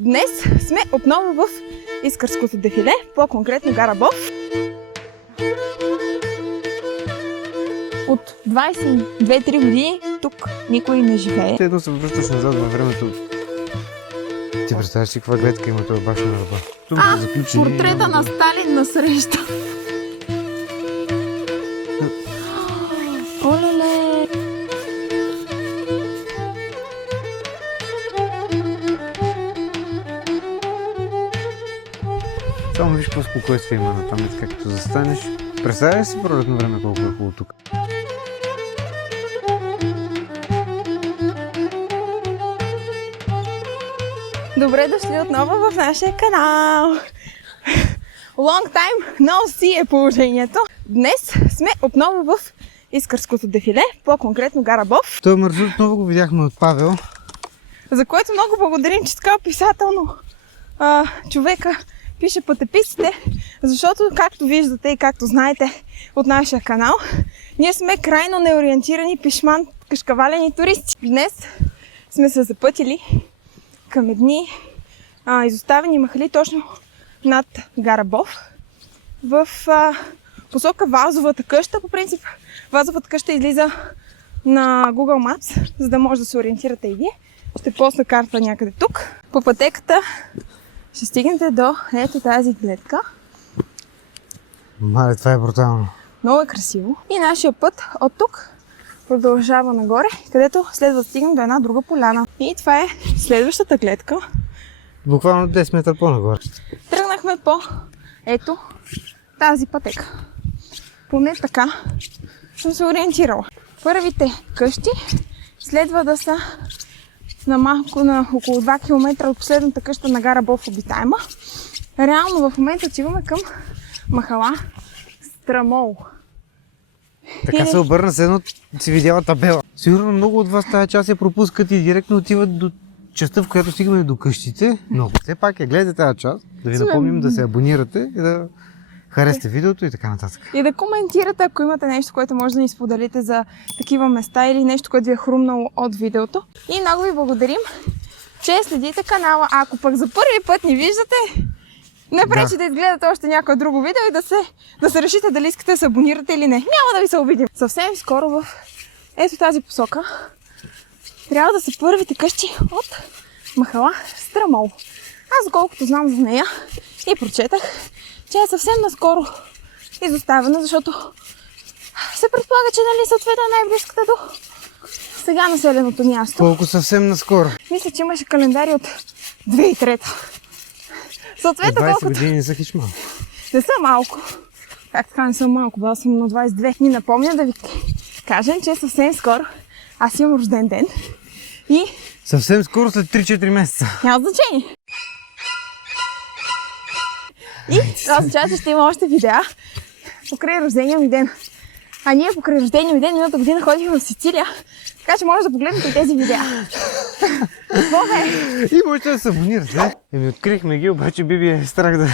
Днес сме отново в Искърското дефиле, по-конкретно гара Бов. От 22-3 години тук никой не живее. Едно се връщаш назад във времето. Ти представяш си каква гледка има това башна на ръба? Портрета на Сталин на среща. Олеле! Само виж какво спокойствие има на там, както застанеш. Представяш си пролетно време колко е хубаво тук. Добре дошли отново в нашия канал! Long time no see е положението. Днес сме отново в Искърското дефиле, по-конкретно гара Бов. Този маршрут отново го видяхме от Павел. За което много благодарим, че така описателно човека пише пътеписите, защото, както виждате и както знаете от нашия канал, ние сме крайно неориентирани пишман кашкавалени туристи. Днес сме се запътили към едни изоставени махали точно над гара Бов в посока Вазовата къща. По принцип, Вазовата къща излиза на Google Maps, за да може да се ориентирате и вие. Ще посна карта някъде тук. По пътеката ще стигнете до ето тази гледка. Мале, това е брутално. Много е красиво. И нашия път от тук продължава нагоре, където следва да стигнем до една друга поляна. И това е следващата гледка. Буквално 10 метра по-нагоре. Тръгнахме по ето тази пътека. Поне така съм се ориентирала. Първите къщи следва да са на около 2 км от последната къща на гара Бов обитаема. Реално в момента отиваме към махала Страмол. Така се обърна, се едно си видяла табела. Сигурно много от вас тази част я пропускат и директно отиват до частта, в която стигаме до къщите. Но все пак гледате тази част, да ви напомним да се абонирате и да харесате видеото и така нататък. И да коментирате, ако имате нещо, което може да ни споделите за такива места или нещо, което ви е хрумнало от видеото. И много ви благодарим, че следите канала. Ако пък за първи път ни виждате, не пречи да изгледате още някое друго видео и да се решите дали искате да се абонирате или не. Няма да ви се обидим. Съвсем скоро в ето тази посока трябва да са първите къщи от махала Страмол. Аз, доколкото знам за нея и прочетах, че е съвсем наскоро изоставена, защото се предполага, че съответно е най-близката до сега населеното място. Колко съвсем наскоро? Мисля, че имаше календари от 2003. Съответно, 20 колкото години не са хич малко. не са малко. Как така не съм малко? Била съм на 22. Ни напомня да ви кажем, че съвсем скоро аз имам рожден ден. И съвсем скоро, след 3-4 месеца. няма значение. И това означава, че ще има още видеа покрай рождения ми ден. А ние покрай рождения ми ден миналата година ходихме в Сицилия, така че може да погледнете тези видеа. И можете да се абонирате. Открихме ги, обаче Биби е страх да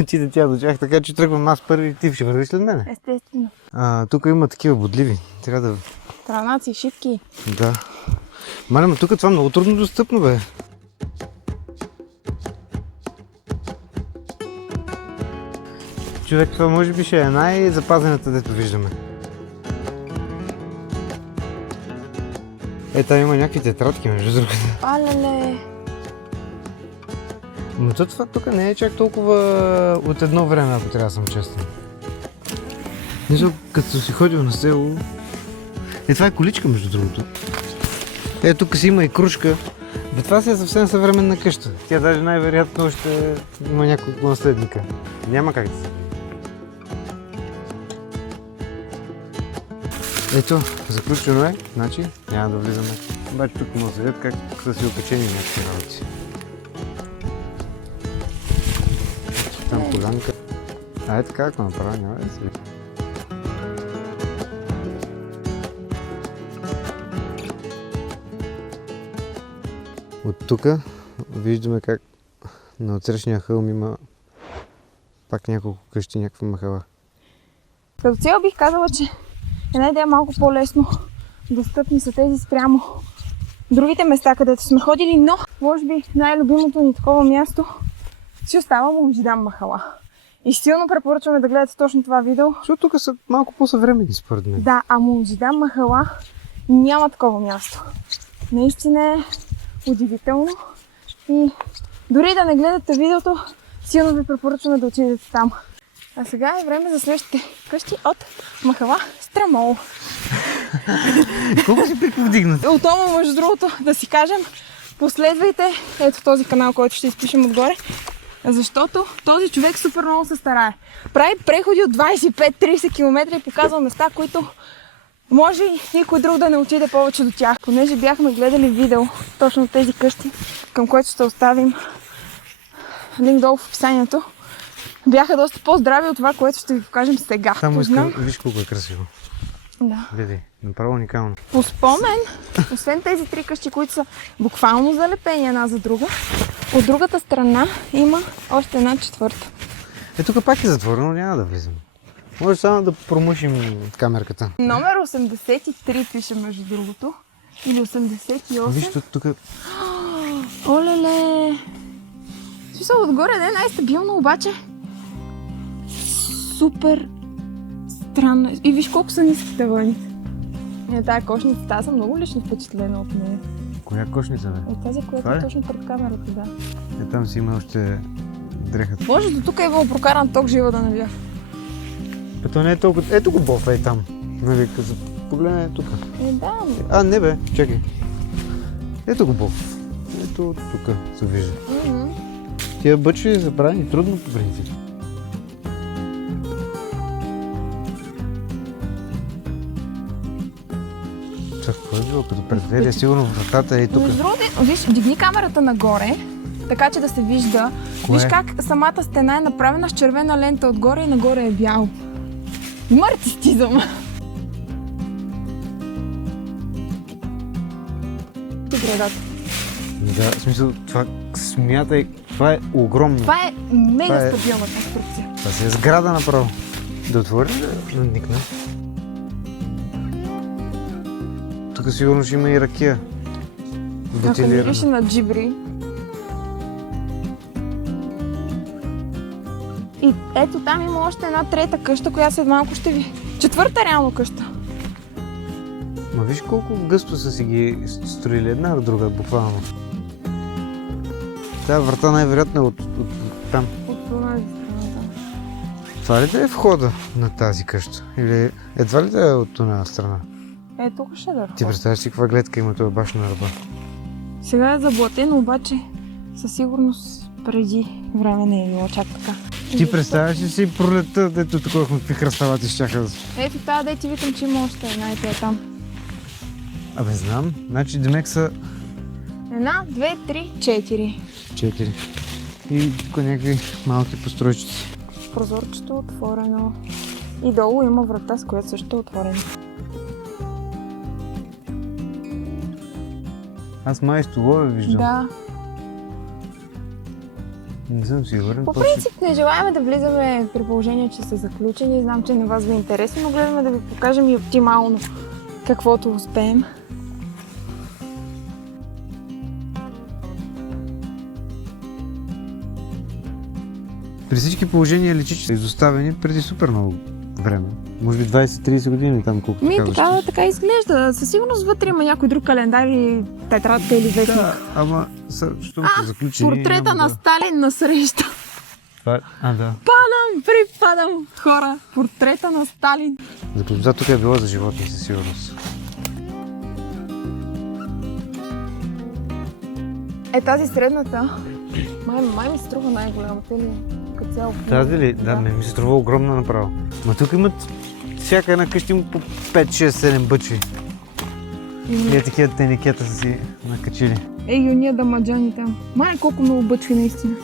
отиде тя до тях, така че тръгвам аз първи и ти ще вървиш след мене. Естествено. Тук има такива бодливи. Трябва да... Транаци, шипки. Да. Мале, тук това много трудно достъпно, бе. Човек, това може би ще е най-запазената, дето виждаме. Там има някакви тетрадки, между другото. Алеле! Но това тук не е чак толкова от едно време, ако трябва да съм честен. Мисля, като си ходил на село... това е количка, между другото. Тук си има и кружка. Това си е съвсем съвременна къща. Тя даже най-вероятно ще има няколко наследника. Няма как да се. Ето, заключено е, значи няма да влизаме. Обаче тук може да видят как са си опечени някакви работи. Там полянка. Така, ако направя, няма да се види. От тук виждаме как на отсрещния хълм има пак няколко къщи, някаква махала. Като цяло бих казала, че една идея малко по-лесно достъпни са тези спрямо другите места, където сме ходили, но може би най-любимото ни такова място си остава Момчидан махала. И силно препоръчваме да гледате точно това видео. Защото тук са малко по-съвремени според мен. Да, а Момчидан махала няма такова място. Наистина е удивително. И дори да не гледате видеото, силно ви препоръчваме да отидете там. А сега е време за следващите къщи от махала Страмол. Колко си приповдигнат? От това, между другото, да си кажем, последвайте ето този канал, който ще изпишем отгоре, защото този човек супер много се старае. Прави преходи от 25-30 км и показва места, които може и никой друг да не отиде повече до тях. Понеже бяхме гледали видео точно от тези къщи, към което ще оставим линк долу в описанието, бяха доста по-здрави от това, което ще ви покажем сега. Само искам, виж колко е красиво. Да. Гледай, направо уникално. По спомен, освен тези три къщи, които са буквално залепени една за друга, от другата страна има още една четвърта. Тук пак е затворено, няма да влизам. Може само да промушим камерката. Номер 83 пише между другото. Или 88. Виж тук. Олеле! В смисъл, отгоре не е най-стабилно, обаче супер странно. И виж колко са ниските вълните. Тая кошница, тази съм много лично впечатлена от нея. Коя кошница, бе? Тази, която е точно пред камерата, да. Там си има още дрехата. Може до тук е имало прокаран ток, жива да не бях. То не е толкова... Ето го боф, е там. Нали, погледне тук. Да. Не бе, чакай. Ето го боф. Ето тук се вижда. Тия бъчви са правени трудно по принцип. Какво е било като предверие? Сигурно вратата е тук. Между другото, виж, дигни камерата нагоре, така че да се вижда. Кое? Виж как самата стена е направена с червена лента отгоре и нагоре е бял. Има артистизъм. Градата. Да, в смисъл, това смятай, това е огромно. Това е мега стабилна конструкция. Това си е сграда направо. Да отвори да никне. Тук сигурно ще има и ракия. Ако мириш на джибри. И ето там има още една трета къща, която след малко ще ви... Четвърта реално къща. Ма виж колко гъсто са си ги строили една от друга, буквално. Тая врата най-вероятно е от там. От тази страна, да. Това ли да е входа на тази къща? Или едва ли да е от тази страна? Тук ще да е вход. Ти представяш си каква гледка има това баш на ръба? Сега е заблатено, обаче със сигурност преди време не е било чак така. Ти представяш ли си пролетта, дето такова какви кръставати щяха да... Ето тази, де ти викам, че има още една и тя е там. Абе знам, значи демек са... Една, две, три, четири. 4. И тук някакви малки постройчици. Прозорчето е отворено. И долу има врата, с която също е отворена. Аз май столове виждам. Да. Не съм сигурен. По принцип не желаем да влизаме при положение, че са заключени. Знам, че на вас ви е интересно, но гледаме да ви покажем и оптимално каквото успеем. При всички положения личи, че са изоставени преди супер много време. Може би 20-30 години там, колко Така изглежда. Със сигурност вътре има някой друг календар или тетрадка или вестник. Да, ама щом са заключени... Портрета на Сталин на среща. Да. Припадам, хора. Портрета на Сталин. За тук е било за животни, със сигурност. Тази средната, май ми се струва най-голямата или като цяло. Тази ли? Да, ми се струва огромна направо. Ма тук имат всяка една къща има по 5, 6, 7 бъчви. И такива теникета са си накачили. И уния дамаджани там. Май колко много бъчви наистина.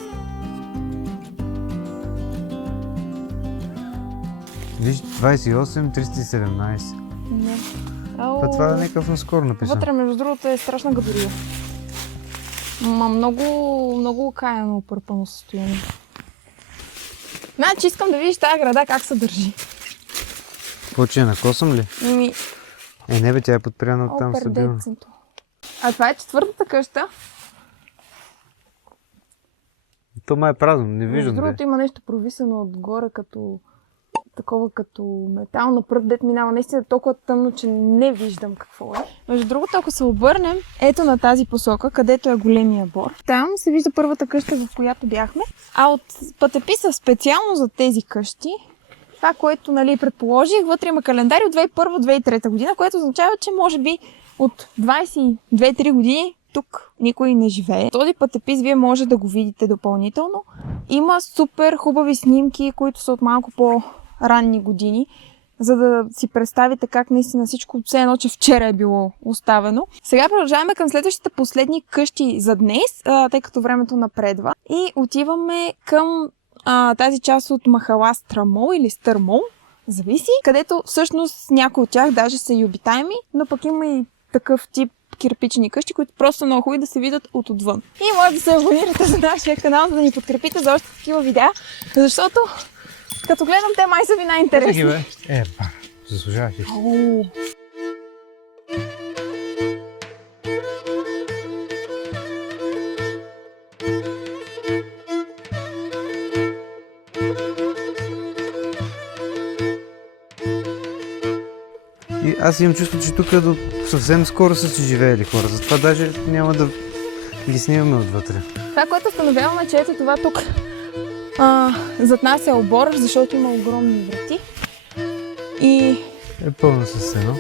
Виж, 28, 317. Да. Това е някакъв наскоро написан. Вътре, между другото, е страшна гадория. Много окаяно опърпано състояние. Значи искам да видиш тази града как се държи. Какво, че е накосъм ли? Не бе, тя е подпряна от там стабилно. А това е четвъртата къща. То май е празно, не Между виждам. другото има нещо провисено отгоре, такова като метал на пръв, дет минава наистина толкова тъмно, че не виждам какво е. Между другото, ако се обърнем ето на тази посока, където е големия бор, там се вижда първата къща, в която бяхме. А от пътеписа специално за тези къщи, това, което предположих, вътре има календари от 2001-2003 година, което означава, че може би от 22-3 години тук никой не живее. Този пътепис вие може да го видите допълнително. Има супер хубави снимки, които са от малко по-ранни години, за да си представите как наистина всичко все едно, че вчера е било оставено. Сега продължаваме към следващите последни къщи за днес, тъй като времето напредва. И отиваме към тази част от махала Страмол или Стърмол, зависи, където всъщност някои от тях даже са и обитаеми, но пък има и такъв тип кирпични къщи, които просто са много хубави да се видят от отвън. И може да се абонирате за нашия канал, за да ни подкрепите за още такива видеа, защото като гледам, те май са ви най-интересни. Заслужаваш. И аз имам чувство, че тук до съвсем скоро са си живеели хора, затова даже няма да ги снимаме отвътре. Това, което установяваме, че ето това тук зад нас е обор, защото има огромни врати. И е пълна със сено.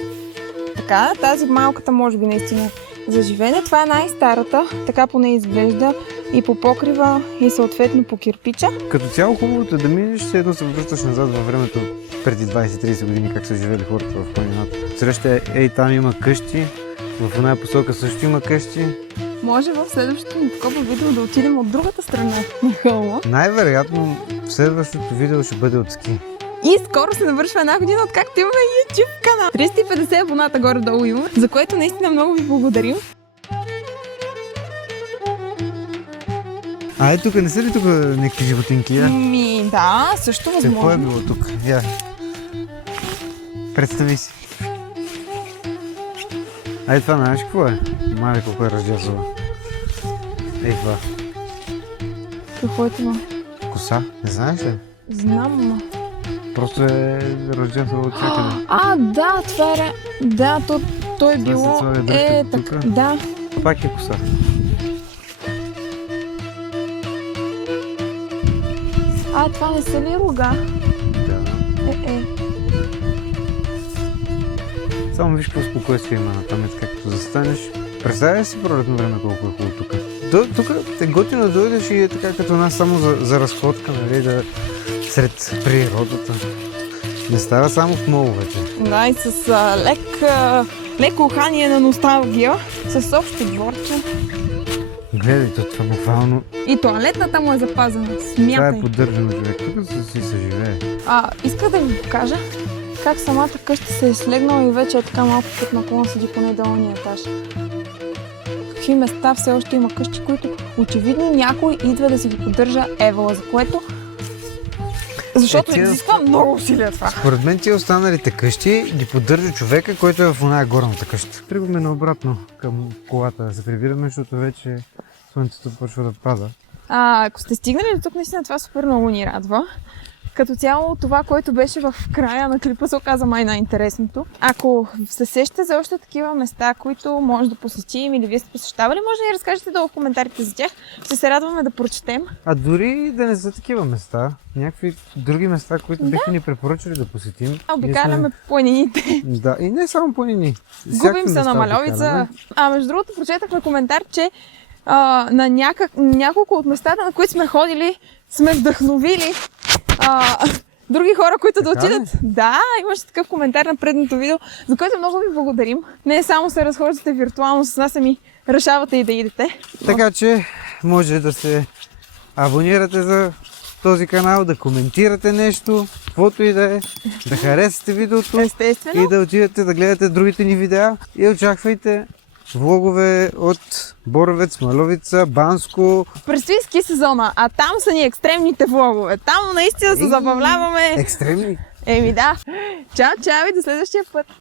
Така, тази малката може би наистина за живеене. Това е най-старата, така поне изглежда и по покрива и съответно по кирпича. Като цяло хубавото е да минеш, едно се връщаш назад във времето преди 20-30 години, как са живели хората в планината. Среща там има къщи, в една посока също има къщи. Може в следващото ни такова видео да отидем от другата страна на хълма. Най-вероятно в следващото видео ще бъде от ски. И скоро се навършва една година, откакто имаме YouTube канал. 350 абоната горе-долу имаме, за което наистина много ви благодарим. Тук не са ли тук някакви животинки? Да, също възможно. Какво е било тук? Представи си. Това знаеш какво е? Мале колко е ръждясова. Това. Какво е това? Коса? Не знаеш ли? Знам, ма. Просто е ръждясова от всякъде. Да, това е... Да, то е било... така. Да. Пак е коса. Това не са ли рога? Да. Само виж какво спокойствие има на памет, както застанеш. Представяш си пролетно време колко е хубаво тук. Тук е готино да дойдеш и е така като нас само за разходка, да сред природата. Не става само в моловете. Да, и с леко ухание на носталгия, с общо дворче. Гледай, това буквално... И тоалетната му е запазена. Смятай. Това е поддържано, човек. Тук си съживее. Исках да ви покажа как самата къща се е слегнала и вече е така малко като наклон седи поне долния етаж. Какви места все още има къщи, които очевидно някой идва да си ги поддържа евала, за което... Защото изисква много усилия това. Според мен тия останалите къщи ги поддържа човека, който е в оная горната къща. Тръгваме наобратно към колата да се прибираме, защото вече слънцето почва да пада. Ако сте стигнали до тук, наистина това супер много ни радва. Като цяло това, което беше в края на клипа, се оказа май най-интересното. Ако се сещате за още такива места, които може да посетим или вие сте посещавали, може да ни разкажете долу в коментарите за тях. Ще се радваме да прочетем. Дори да не са такива места, някакви други места, които биха ни препоръчали да посетим. Обикаляме планините. Да, и не само планини. Губим се на Мальовица. Между другото, прочетахме коментар, че на няколко от местата, на които сме ходили, сме вдъхновили други хора, които да отидат. Да, имаше такъв коментар на предното видео, за което много ви благодарим. Не само се разхождате виртуално с нас, ами решавате и да идете. Така че може да се абонирате за този канал, да коментирате нещо, каквото и да е, да харесате видеото. Естествено. И да отидете да гледате другите ни видеа и очаквайте влогове от Боровец, Мальовица, Банско. Предстои ски сезона, а там са ни екстремните влогове. Там наистина се забавляваме. Екстремни? Да. Чао, чао и до следващия път.